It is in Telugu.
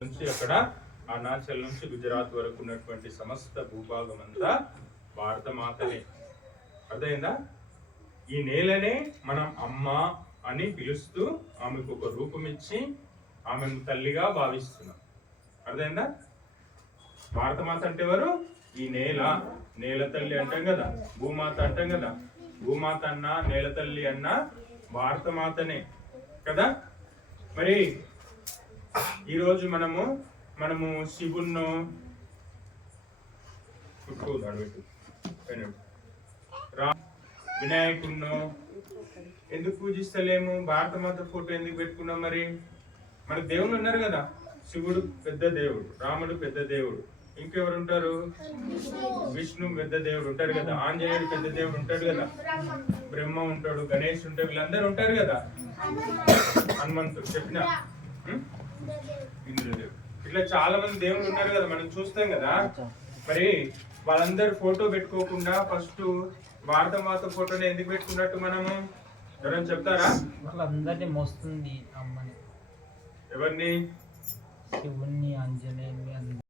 నుంచి అక్కడ అరుణాచల్ నుంచి గుజరాత్ వరకు ఉన్నటువంటి సమస్త భూభాగం అంతా భారత మాతనే. అర్థమైందా? ఈ నేలనే మనం అమ్మ అని పిలుస్తూ ఆమెకు ఒక రూపం ఇచ్చి ఆమెను తల్లిగా భావిస్తున్నాం. అర్థమైందా? భారత మాత అంటే ఎవరు? ఈ నేల, నేల తల్లి అంటాం కదా, భూమాత అంటాం కదా. భూమాత అన్నా నేల తల్లి అన్నా భారత మాతనే కదా. మరి ఈరోజు మనము శివుణ్ణు వినాయకుడిను ఎందుకు పూజిస్తలేము? భారతమాత ఫోటో ఎందుకు పెట్టుకున్నాం? మరి మన దేవుళ్ళు ఉన్నారు కదా, శివుడు పెద్ద దేవుడు, రాముడు పెద్ద దేవుడు, ఇంకెవరు ఉంటారు? విష్ణు పెద్ద దేవుడు ఉంటారు కదా, ఆంజనేయుడు పెద్ద దేవుడు ఉంటాడు కదా, బ్రహ్మ ఉంటాడు, గణేష్ ఉంటాడు, వీళ్ళందరూ ఉంటారు కదా, హనుమంతుడు చెప్పిన ఇంద్రదేవుడు, ఇట్లా చాలా మంది దేవుళ్ళు ఉన్నారు కదా, మనం చూస్తాం కదా. మరి వాళ్ళందరూ ఫోటో పెట్టుకోకుండా ఫస్ట్ భారతమాత ఫోటోని ఎందుకు పెట్టుకున్నట్టు మనము ఎవరైనా చెప్తారా? వాళ్ళందరినీ మోస్తుంది అమ్మని. ఎవరిని? శివుణ్ణి, ఆంజనేయుని.